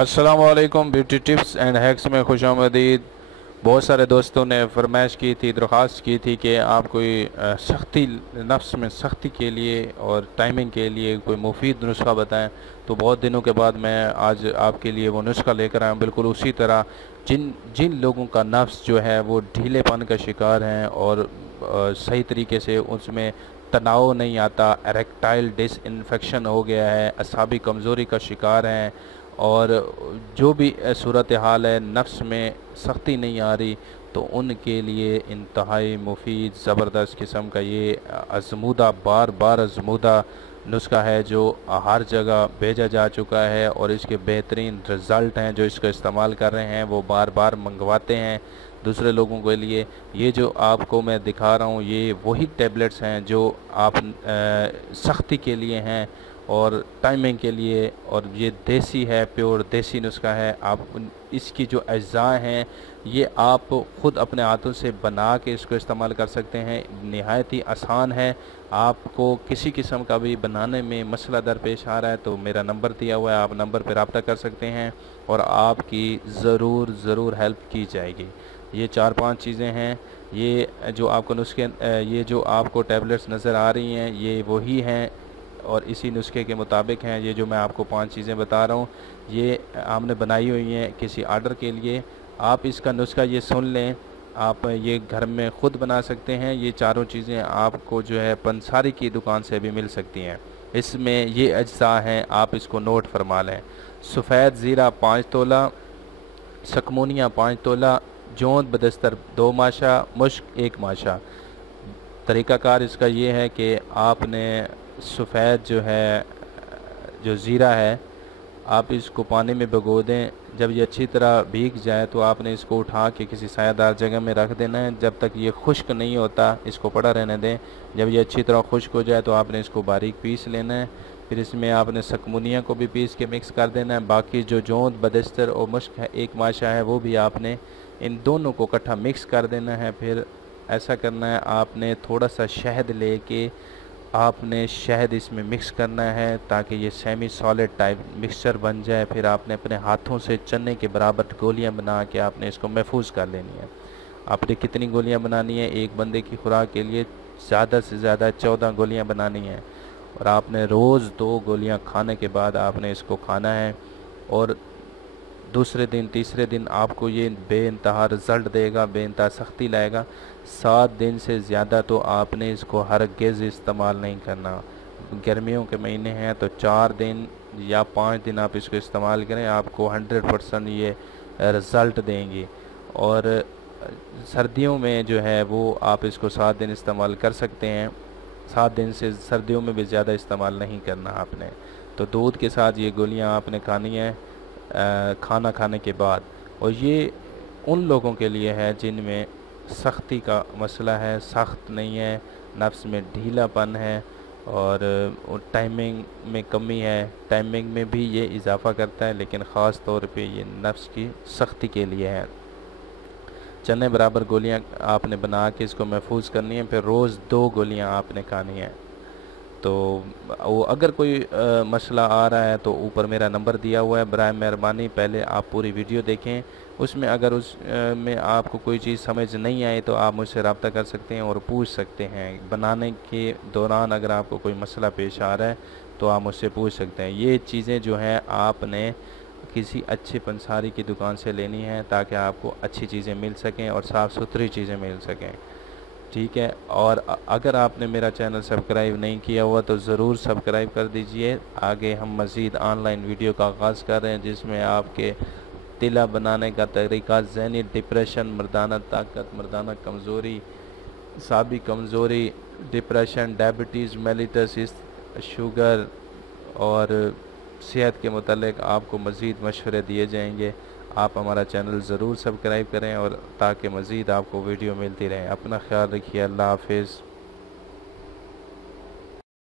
अस्सलामुअलैकुम। Beauty tips and hacks में खुशामदीद। बहुत सारे दोस्तों ने फरमाइश की थी, दरख्वास्त की थी कि आप कोई सख्ती, नफ्स में सख्ती के लिए और टाइमिंग के लिए कोई मुफीद नुस्खा बताएं। तो बहुत दिनों के बाद मैं आज आपके लिए वो नुस्खा लेकर आया हूं, बिल्कुल उसी तरह जिन जिन लोगों का नफ्स जो है वो ढीलेपन का शिकार हैं और सही तरीके से उसमें तनाव नहीं आता, एरेक्टाइल डिसइंफेक्शन हो गया है, असाबी कमज़ोरी का शिकार हैं और जो भी सूरत हाल है, नफ्स में सख्ती नहीं आ रही, तो उनके लिए इंतहाई मुफीद ज़बरदस्त किस्म का ये आज़मूदा, बार बार आज़मूदा नुस्खा है जो हर जगह भेजा जा चुका है और इसके बेहतरीन रिज़ल्ट हैं। जो इसका इस्तेमाल कर रहे हैं वो बार बार मंगवाते हैं दूसरे लोगों के लिए। ये जो आपको मैं दिखा रहा हूँ ये वही टैबलेट्स हैं जो आप सख्ती के लिए हैं और टाइमिंग के लिए, और ये देसी है, प्योर देसी नुस्खा है। आप इसकी जो अज्जा हैं ये आप ख़ुद अपने हाथों से बना के इसको इस्तेमाल कर सकते हैं। नहायत ही आसान है। आपको किसी किस्म का भी बनाने में मसला दरपेश आ रहा है तो मेरा नंबर दिया हुआ है, आप नंबर पर रब्ता कर सकते हैं और आपकी ज़रूर हेल्प की जाएगी। ये 4-5 चीज़ें हैं। ये जो आपको नुस्खे, ये जो आपको टैबलेट्स नज़र आ रही हैं ये वही हैं और इसी नुस्खे के मुताबिक हैं। ये जो मैं आपको 5 चीज़ें बता रहा हूँ ये हमने बनाई हुई हैं किसी आर्डर के लिए। आप इसका नुस्खा ये सुन लें, आप ये घर में ख़ुद बना सकते हैं। ये चारों चीज़ें आपको जो है पंसारी की दुकान से भी मिल सकती हैं। इसमें ये अज्जा हैं, आप इसको नोट फरमा लें। सफ़ेद ज़ीरा 5 तोला, सकमोनिया 5 तोला, जोंद बदस्तर 2 माशा, मुश्क 1 माशा। तरीक़ाकार इसका ये है कि आपने सफ़ेद जो है, जो ज़ीरा है, आप इसको पानी में भिगो दें। जब ये अच्छी तरह भीग जाए तो आपने इसको उठा के किसी सायादार जगह में रख देना है। जब तक ये खुश्क नहीं होता इसको पड़ा रहने दें। जब ये अच्छी तरह खुश्क हो जाए तो आपने इसको बारीक पीस लेना है। फिर इसमें आपने सकमुनिया को भी पीस के मिक्स कर देना है। बाकी जो जोंद बदस्तर और मुश्क है 1 माशा है वो भी आपने इन दोनों को इकट्ठा मिक्स कर देना है। फिर ऐसा करना है, आपने थोड़ा सा शहद लेके आपने शहद इसमें मिक्स करना है ताकि ये सेमी सॉलिड टाइप मिक्सचर बन जाए। फिर आपने अपने हाथों से चने के बराबर गोलियां बना के आपने इसको महफूज कर लेनी है। आपने कितनी गोलियां बनानी है? एक बंदे की खुराक के लिए ज़्यादा से ज़्यादा 14 गोलियां बनानी है और आपने रोज़ 2 गोलियां खाने के बाद आपने इसको खाना है। और दूसरे दिन, तीसरे दिन आपको ये बेइंतहा रिज़ल्ट देगा, बेइंतहा सख्ती लाएगा। 7 दिन से ज़्यादा तो आपने इसको हरगिज़ इस्तेमाल नहीं करना। गर्मियों के महीने हैं तो 4 दिन या 5 दिन आप इसको इस्तेमाल करें, आपको 100% ये रिज़ल्ट देंगी। और सर्दियों में जो है वो आप इसको 7 दिन इस्तेमाल कर सकते हैं। 7 दिन से सर्दियों में भी ज़्यादा इस्तेमाल नहीं करना आपने। तो दूध के साथ ये गोलियां आपने खानी है खाना खाने के बाद। और ये उन लोगों के लिए है जिनमें सख्ती का मसला है, सख्त नहीं है, नफ्स में ढीलापन है और टाइमिंग में कमी है। टाइमिंग में भी ये इजाफ़ा करता है लेकिन ख़ास तौर पे ये नफ्स की सख्ती के लिए है। चने बराबर गोलियां आपने बना के इसको महफूज करनी है। फिर रोज़ 2 गोलियां आपने खानी है। तो वो अगर कोई मसला आ रहा है तो ऊपर मेरा नंबर दिया हुआ है, बराए मेहरबानी पहले आप पूरी वीडियो देखें। उसमें अगर उस में आपको कोई चीज़ समझ नहीं आई तो आप मुझसे रब्ता कर सकते हैं और पूछ सकते हैं। बनाने के दौरान अगर आपको कोई मसला पेश आ रहा है तो आप मुझसे पूछ सकते हैं। ये चीज़ें जो हैं आपने किसी अच्छे पंसारी की दुकान से लेनी है ताकि आपको अच्छी चीज़ें मिल सकें और साफ़ सुथरी चीज़ें मिल सकें, ठीक है। और अगर आपने मेरा चैनल सब्सक्राइब नहीं किया हुआ तो ज़रूर सब्सक्राइब कर दीजिए। आगे हम मज़ीद ऑनलाइन वीडियो का आगाज़ कर रहे हैं जिसमें आपके तिला बनाने का तरीका, ज़हनी डिप्रेशन, मर्दाना ताकत, मर्दाना कमज़ोरी, साबी कमज़ोरी, डिप्रेशन, डायबिटीज़, मेलिटसिस, शुगर और सेहत के मुतालिक आपको मज़ीद मशवरे दिए जाएंगे। आप हमारा चैनल ज़रूर सब्सक्राइब करें और ताकि मज़ीद आपको वीडियो मिलती रहे। अपना ख्याल रखिए। अल्लाह हाफ़िज़।